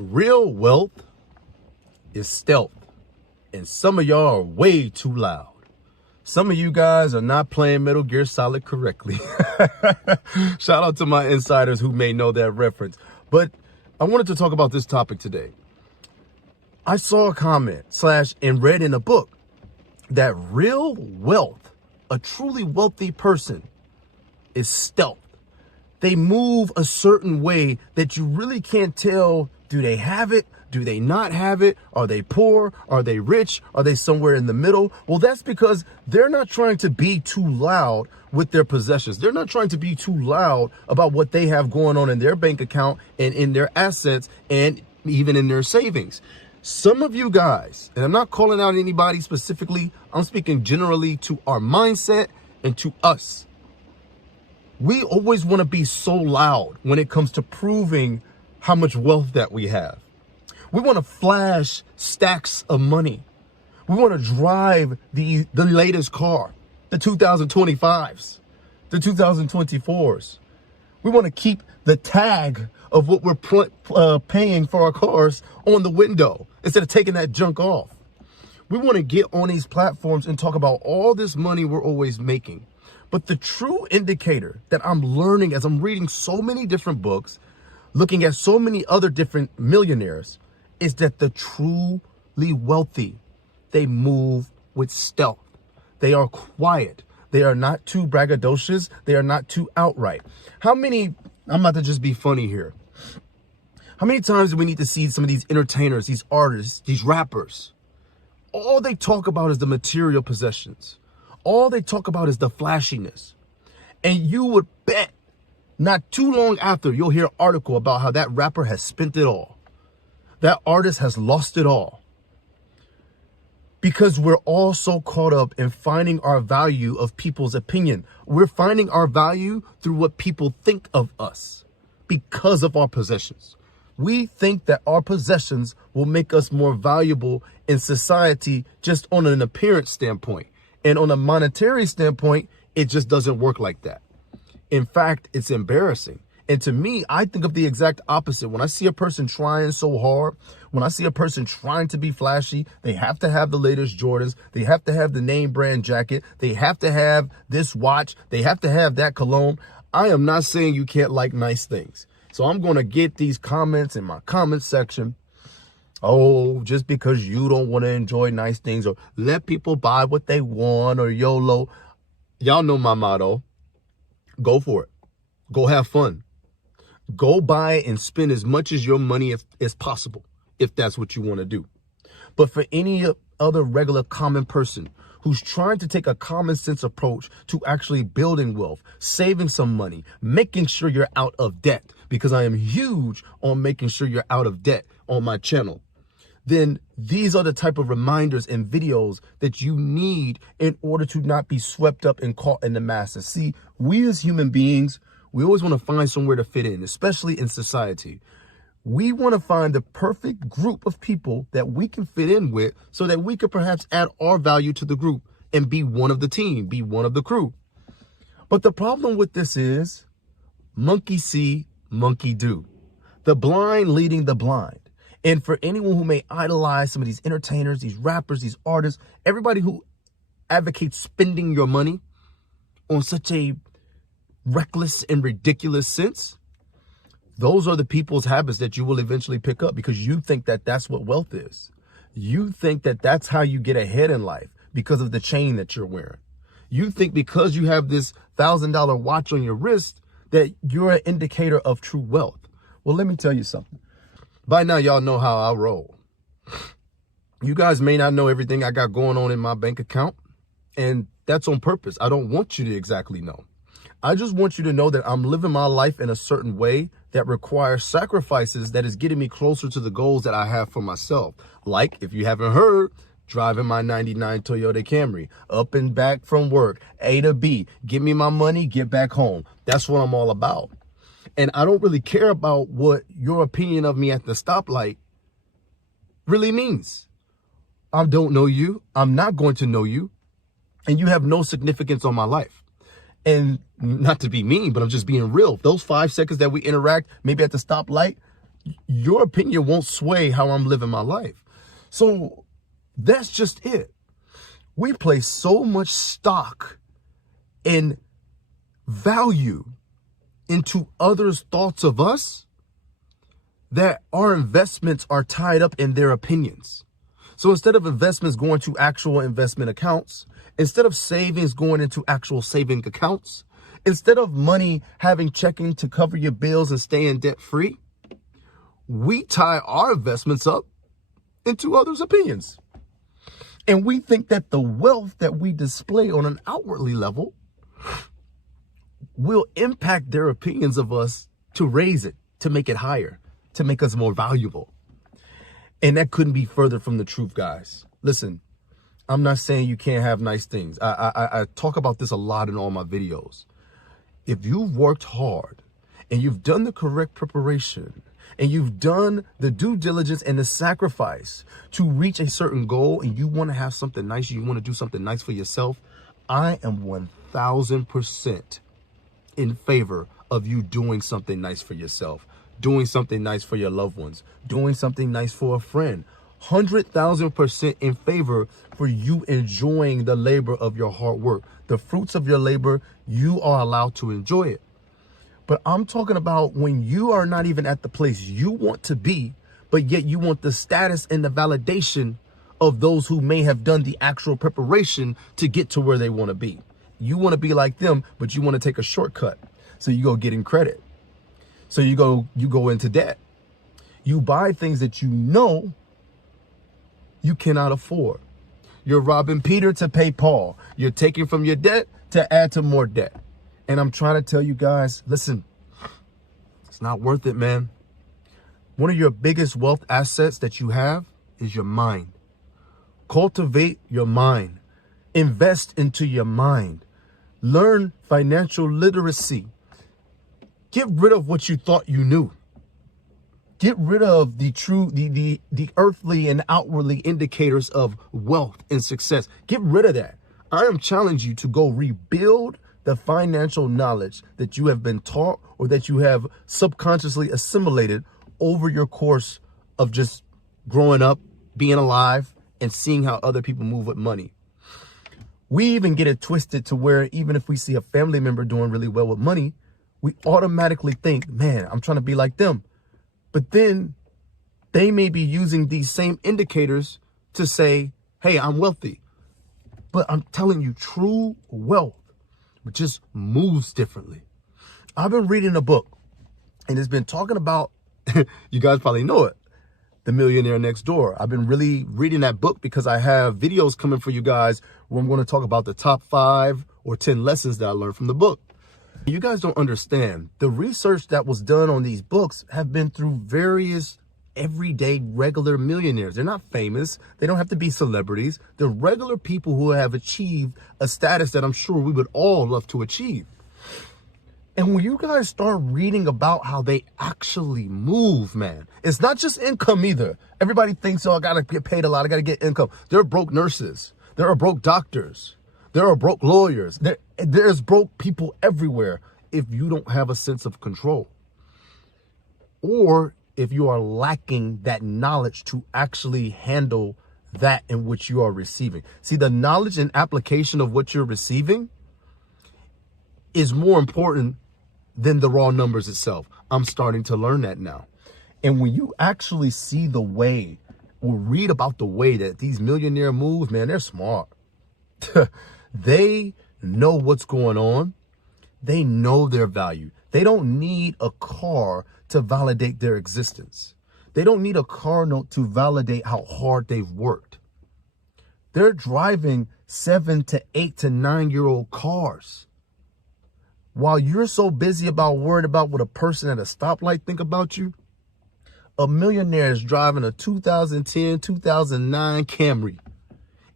Real wealth is stealth, and some of y'all are way too loud. Some of you guys are not playing Metal Gear Solid correctly. Shout out to my insiders who may know that reference. But I wanted to talk about this topic today. I saw a comment and read in a book that real wealth, a truly wealthy person, is stealth. They move a certain way that you really can't tell, do they have it? Do they not have it? Are they poor? Are they rich? Are they somewhere in the middle? Well, that's because they're not trying to be too loud with their possessions. They're not trying to be too loud about what they have going on in their bank account and in their assets and even in their savings. Some of you guys, and I'm not calling out anybody specifically, I'm speaking generally to our mindset and to us. We always want to be so loud when it comes to proving how much wealth that we have. We want to flash stacks of money. We want to drive the latest car, the 2025s, the 2024s. We want to keep the tag of what we're paying for our cars on the window instead of taking that junk off. We want to get on these platforms and talk about all this money we're always making. But the true indicator that I'm learning as I'm reading so many different books, looking at so many other different millionaires, is that the truly wealthy, they move with stealth. They are quiet. They are not too braggadocious. They are not too outright. I'm about to just be funny here. How many times do we need to see some of these entertainers, these artists, these rappers? All they talk about is the material possessions. All they talk about is the flashiness. And you would bet not too long after you'll hear an article about how that rapper has spent it all. That artist has lost it all. Because we're all so caught up in finding our value of people's opinion. We're finding our value through what people think of us because of our possessions. We think that our possessions will make us more valuable in society just on an appearance standpoint. And on a monetary standpoint, it just doesn't work like that. In fact, it's embarrassing. And to me, I think of the exact opposite. When I see a person trying so hard, when I see a person trying to be flashy, they have to have the latest Jordans. They have to have the name brand jacket. They have to have this watch. They have to have that cologne. I am not saying you can't like nice things. So I'm going to get these comments in my comment section. Oh, just because you don't want to enjoy nice things or let people buy what they want or YOLO. Y'all know my motto. Go for it. Go have fun. Go buy and spend as much as your money as possible, if that's what you want to do. But for any other regular common person who's trying to take a common sense approach to actually building wealth, saving some money, making sure you're out of debt, because I am huge on making sure you're out of debt on my channel, then these are the type of reminders and videos that you need in order to not be swept up and caught in the masses. See, we as human beings, we always want to find somewhere to fit in, especially in society. We want to find the perfect group of people that we can fit in with so that we could perhaps add our value to the group and be one of the team, be one of the crew. But the problem with this is monkey see, monkey do. The blind leading the blind. And for anyone who may idolize some of these entertainers, these rappers, these artists, everybody who advocates spending your money on such a reckless and ridiculous sense, those are the people's habits that you will eventually pick up because you think that that's what wealth is. You think that that's how you get ahead in life because of the chain that you're wearing. You think because you have this $1,000 watch on your wrist that you're an indicator of true wealth. Well, let me tell you something. By now, y'all know how I roll. You guys may not know everything I got going on in my bank account, and that's on purpose. I don't want you to exactly know. I just want you to know that I'm living my life in a certain way that requires sacrifices that is getting me closer to the goals that I have for myself. Like, if you haven't heard, driving my 99 Toyota Camry, up and back from work, A to B, give me my money, get back home. That's what I'm all about. And I don't really care about what your opinion of me at the stoplight really means. I don't know you. I'm not going to know you. And you have no significance on my life. And not to be mean, but I'm just being real. Those 5 seconds that we interact, maybe at the stoplight, Your opinion won't sway how I'm living my life. So that's just it. We place so much stock and value into others' thoughts of us that our investments are tied up in their opinions. So instead of investments going to actual investment accounts, instead of savings going into actual saving accounts, instead of money having checking to cover your bills and staying debt free, we tie our investments up into others' opinions. And we think that the wealth that we display on an outwardly level will impact their opinions of us to raise it, to make it higher, to make us more valuable. And that couldn't be further from the truth, guys. Listen, I'm not saying you can't have nice things. I talk about this a lot in all my videos. If you've worked hard and you've done the correct preparation and you've done the due diligence and the sacrifice to reach a certain goal and you want to have something nice, you want to do something nice for yourself, I am 1000% in favor of you doing something nice for yourself, doing something nice for your loved ones, doing something nice for a friend. 100,000% in favor for you enjoying the labor of your hard work. The fruits of your labor, you are allowed to enjoy it. But I'm talking about when you are not even at the place you want to be, but yet you want the status and the validation of those who may have done the actual preparation to get to where they want to be. You want to be like them, but you want to take a shortcut. So you go getting credit. So you go into debt. You buy things that you know you cannot afford. You're robbing Peter to pay Paul. You're taking from your debt to add to more debt. And I'm trying to tell you guys, listen, it's not worth it, man. One of your biggest wealth assets that you have is your mind. Cultivate your mind. Invest into your mind. Learn financial literacy. Get rid of what you thought you knew. Get rid of the earthly and outwardly indicators of wealth and success. Get rid of that. I am challenging you to go rebuild the financial knowledge that you have been taught or that you have subconsciously assimilated over your course of just growing up, being alive, and seeing how other people move with money. We even get it twisted to where even if we see a family member doing really well with money, we automatically think, man, I'm trying to be like them. But then they may be using these same indicators to say, hey, I'm wealthy. But I'm telling you, true wealth just moves differently. I've been reading a book and it's been talking about, you guys probably know it, The Millionaire Next Door. I've been really reading that book because I have videos coming for you guys where I'm going to talk about the top 5 or 10 lessons that I learned from the book. You guys don't understand. The research that was done on these books have been through various everyday regular millionaires. They're not famous. They don't have to be celebrities. They're regular people who have achieved a status that I'm sure we would all love to achieve. And when you guys start reading about how they actually move, man, it's not just income either. Everybody thinks, oh, I got to get paid a lot. I got to get income. There are broke nurses. There are broke doctors. There are broke lawyers. There's broke people everywhere if you don't have a sense of control. Or if you are lacking that knowledge to actually handle that in which you are receiving. See, the knowledge and application of what you're receiving is more important than the raw numbers itself. I'm starting to learn that now. And when you actually see the way or read about the way that these millionaires move, man, they're smart. They know what's going on. They know their value. They don't need a car to validate their existence. They don't need a car note to validate how hard they've worked. They're driving 7 to 8 to 9-year-old cars. While you're so busy about worried about what a person at a stoplight think about you, a millionaire is driving a 2010, 2009 Camry,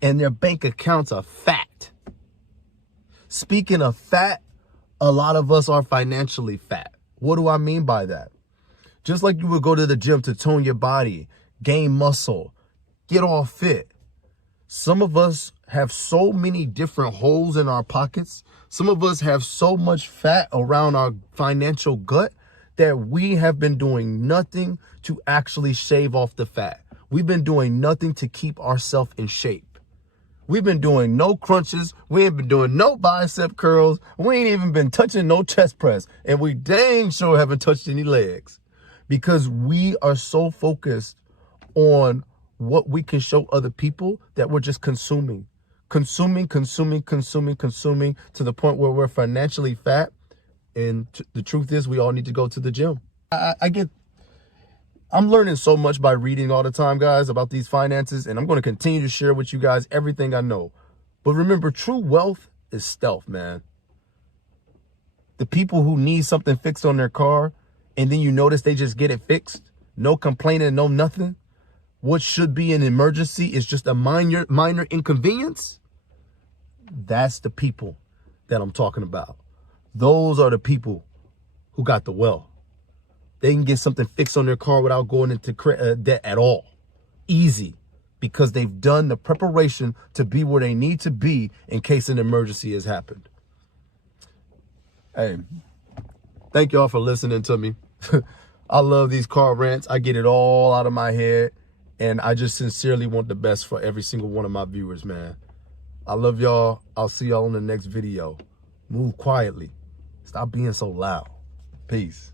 and their bank accounts are fat. Speaking of fat, a lot of us are financially fat. What do I mean by that? Just like you would go to the gym to tone your body, gain muscle, get all fit. Some of us have so many different holes in our pockets. Some of us have so much fat around our financial gut that we have been doing nothing to actually shave off the fat. We've been doing nothing to keep ourselves in shape. We've been doing no crunches. We ain't been doing no bicep curls. We ain't even been touching no chest press. And we dang sure haven't touched any legs, because we are so focused on what we can show other people that we're just consuming to the point where we're financially fat. And the truth is, we all need to go to the gym. I'm learning so much by reading all the time, guys, about these finances, and I'm going to continue to share with you guys everything I know. But remember, true wealth is stealth, man. The people who need something fixed on their car, and then you notice they just get it fixed, no complaining, no nothing. What should be an emergency is just a minor inconvenience. That's the people that I'm talking about. Those are the people who got the wealth. They can get something fixed on their car without going into debt at all. Easy. Because they've done the preparation to be where they need to be in case an emergency has happened. Hey, thank y'all for listening to me. I love these car rants. I get it all out of my head. And I just sincerely want the best for every single one of my viewers, man. I love y'all. I'll see y'all in the next video. Move quietly. Stop being so loud. Peace.